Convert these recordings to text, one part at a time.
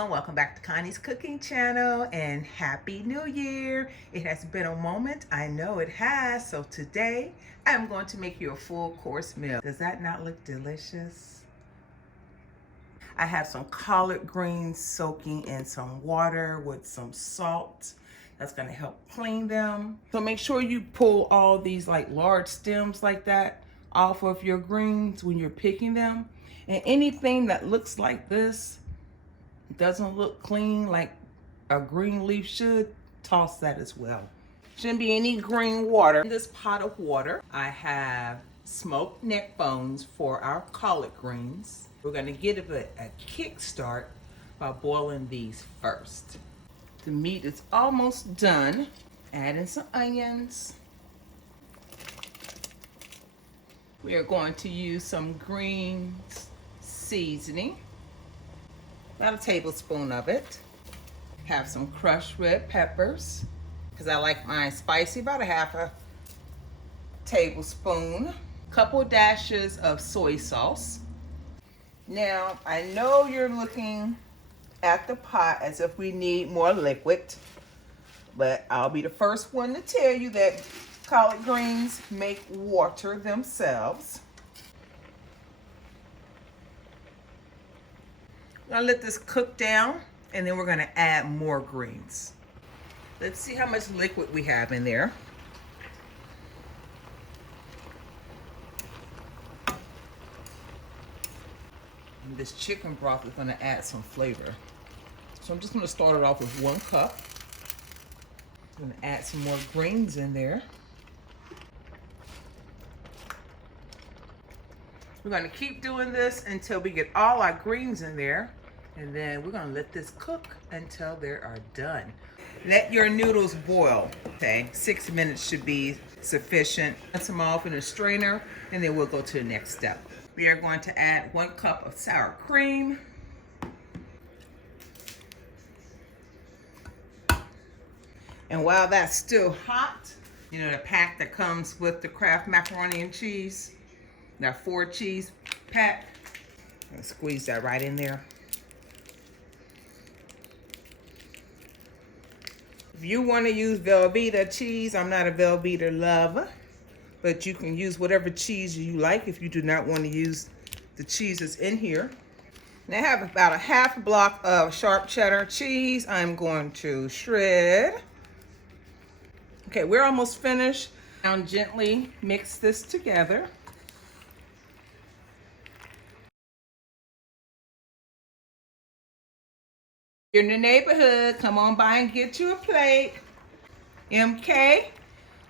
everyone, welcome back to Connie's cooking channel and happy new year. It has been a moment, I know it has. So today I'm going to make you a full course meal. Does that not look delicious? I have some collard greens soaking in some water with some salt. That's going to help clean them. So make sure you pull all these like large stems like that off of your greens when you're picking them. And anything that looks like this, doesn't look clean like a green leaf should, toss that as well. Shouldn't be any green water. In this pot of water, I have smoked neck bones for our collard greens. We're gonna give it a kickstart by boiling these first. The meat is almost done. Add in some onions. We are going to use some green seasoning. About a tablespoon of it. Have some crushed red peppers, because I like mine spicy, about a half a tablespoon. Couple dashes of soy sauce. Now, I know you're looking at the pot as if we need more liquid, but I'll be the first one to tell you that collard greens make water themselves. I'm gonna let this cook down and then we're gonna add more greens. Let's see how much liquid we have in there. And this chicken broth is gonna add some flavor. So I'm just gonna start it off with 1 cup. I'm gonna add some more greens in there. We're gonna keep doing this until we get all our greens in there. And then we're gonna let this cook until they are done. Let your noodles boil, okay? 6 minutes should be sufficient. Rinse them off in a strainer, and then we'll go to the next step. We are going to add 1 cup of sour cream. And while that's still hot, you know the pack that comes with the Kraft macaroni and cheese, that 4 cheese pack, and squeeze that right in there. If you want to use Velveeta cheese, I'm not a Velveeta lover, but you can use whatever cheese you like if you do not want to use the cheeses in here. And I have about a half block of sharp cheddar cheese I'm going to shred. Okay, we're almost finished. Now gently mix this together. You're in the neighborhood, come on by and get you a plate. MK,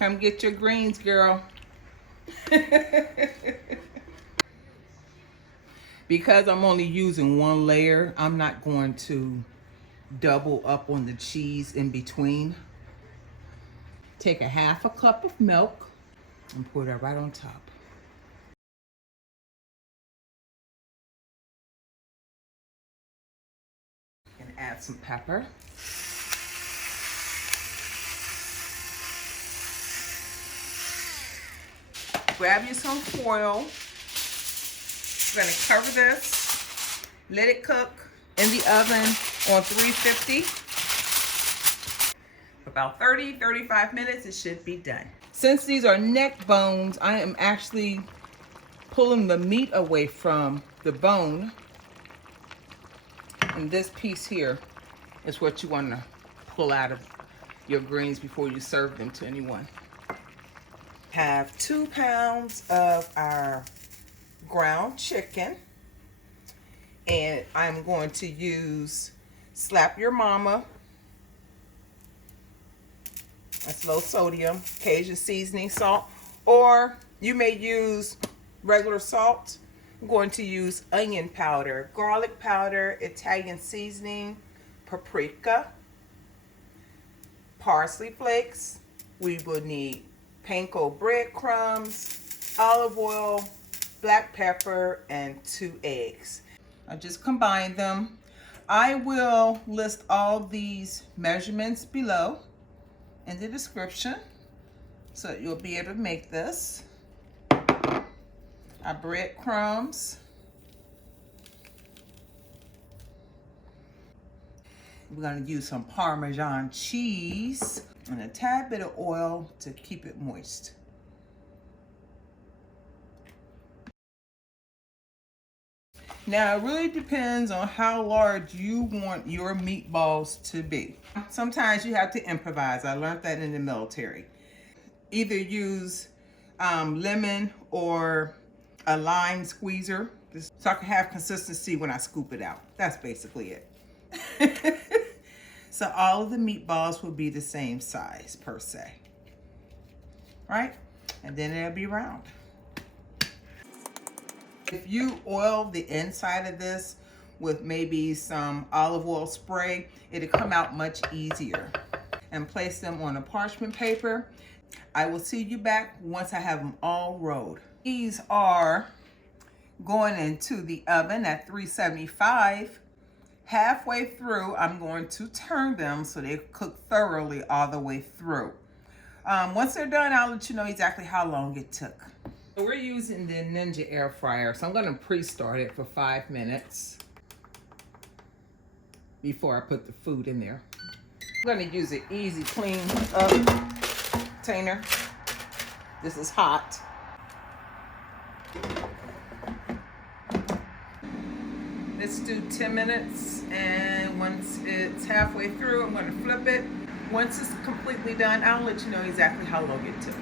come get your greens, girl. Because I'm only using 1 layer, I'm not going to double up on the cheese in between. Take a half a cup of milk and pour that right on top. And add some pepper. Grab you some foil. We're gonna cover this, let it cook in the oven on 350. For about 30-35 minutes, it should be done. Since these are neck bones, I am actually pulling the meat away from the bone. And this piece here is what you want to pull out of your greens before you serve them to anyone. Have 2 pounds of our ground chicken, and I'm going to use Slap Your Mama. That's low sodium, Cajun seasoning salt, or you may use regular salt. I'm going to use onion powder, garlic powder, Italian seasoning, paprika, parsley flakes. We will need Panko breadcrumbs, olive oil, black pepper, and 2 eggs. I just combined them. I will list all these measurements below in the description so you'll be able to make this. Our breadcrumbs. We're gonna use some Parmesan cheese and a tad bit of oil to keep it moist. Now, it really depends on how large you want your meatballs to be. Sometimes you have to improvise. I learned that in the military. Either use lemon or a lime squeezer so I can have consistency when I scoop it out. That's basically it. So all of the meatballs will be the same size per se, right? And then it'll be round. If you oil the inside of this with maybe some olive oil spray, it'll come out much easier. And place them on a parchment paper. I will see you back once I have them all rolled. These are going into the oven at 375. Halfway through, I'm going to turn them so they cook thoroughly all the way through. Once they're done, I'll let you know exactly how long it took. So we're using the Ninja air fryer, so I'm going to pre-start it for 5 minutes before I put the food in there. I'm going to use an easy clean up container. This is hot. Let's do 10 minutes, and once it's halfway through, I'm going to flip it. Once it's completely done, I'll let you know exactly how long it took.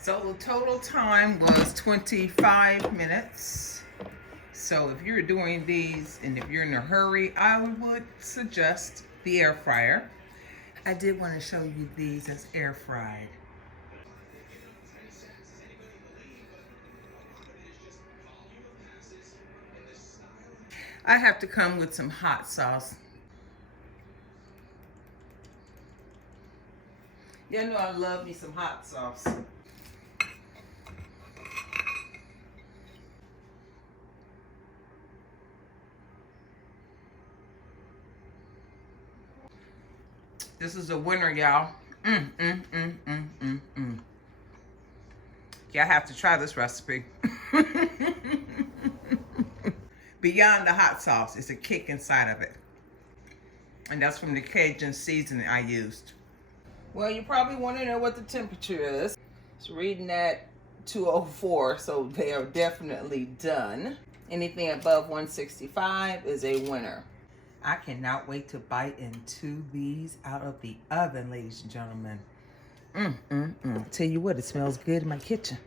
So the total time was 25 minutes. So if you're doing these and if you're in a hurry, I would suggest the air fryer. I did want to show you these as air fried. I have to come with some hot sauce. You know I love me some hot sauce. This is a winner, y'all. Y'all have to try this recipe. Beyond the hot sauce, it's a kick inside of it. And that's from the Cajun seasoning I used. Well, you probably want to know what the temperature is. It's reading at 204, so they are definitely done. Anything above 165 is a winner. I cannot wait to bite into these out of the oven, ladies and gentlemen. Tell you what, it smells good in my kitchen.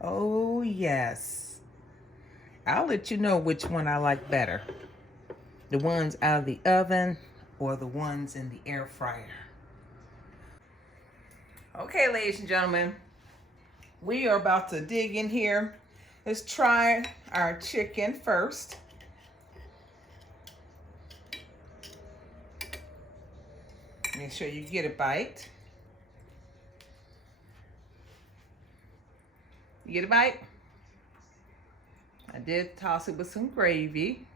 Oh, yes. I'll let you know which one I like better. The ones out of the oven or the ones in the air fryer. Okay, ladies and gentlemen, we are about to dig in here. Let's try our chicken first. Make sure you get a bite. You get a bite? I did toss it with some gravy.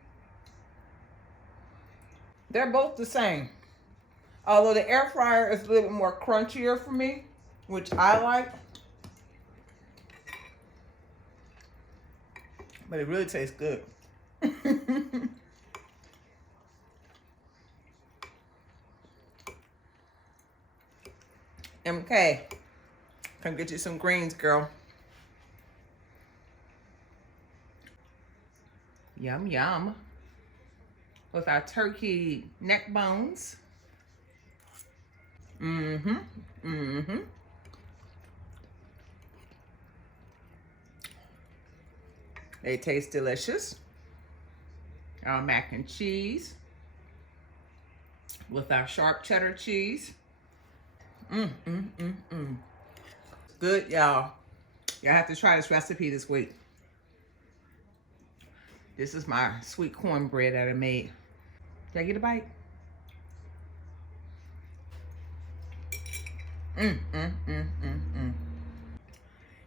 They're both the same. Although the air fryer is a little bit more crunchier for me, which I like. But it really tastes good. MK, come get you some greens, girl. Yum, yum. With our turkey neck bones. They taste delicious. Our mac and cheese with our sharp cheddar cheese. Good, y'all. Y'all have to try this recipe this week. This is my sweet cornbread that I made. Did I get a bite?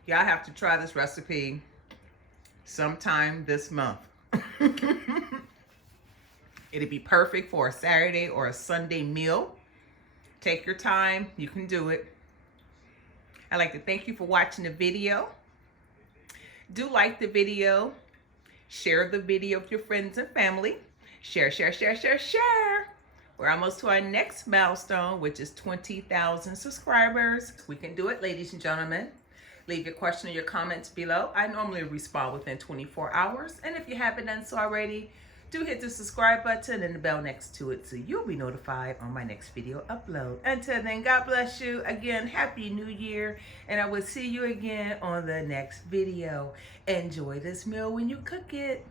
Y'all have to try this recipe sometime this month. It'd be perfect for a Saturday or a Sunday meal. Take your time, you can do it. I'd like to thank you for watching the video. Do like the video, share the video with your friends and family. Share, share, share, share, share. We're almost to our next milestone, which is 20,000 subscribers. We can do it, ladies and gentlemen. Leave your question or your comments below. I normally respond within 24 hours. And if you haven't done so already, do hit the subscribe button and the bell next to it so you'll be notified on my next video upload. Until then, God bless you. Again, Happy New Year. And I will see you again on the next video. Enjoy this meal when you cook it.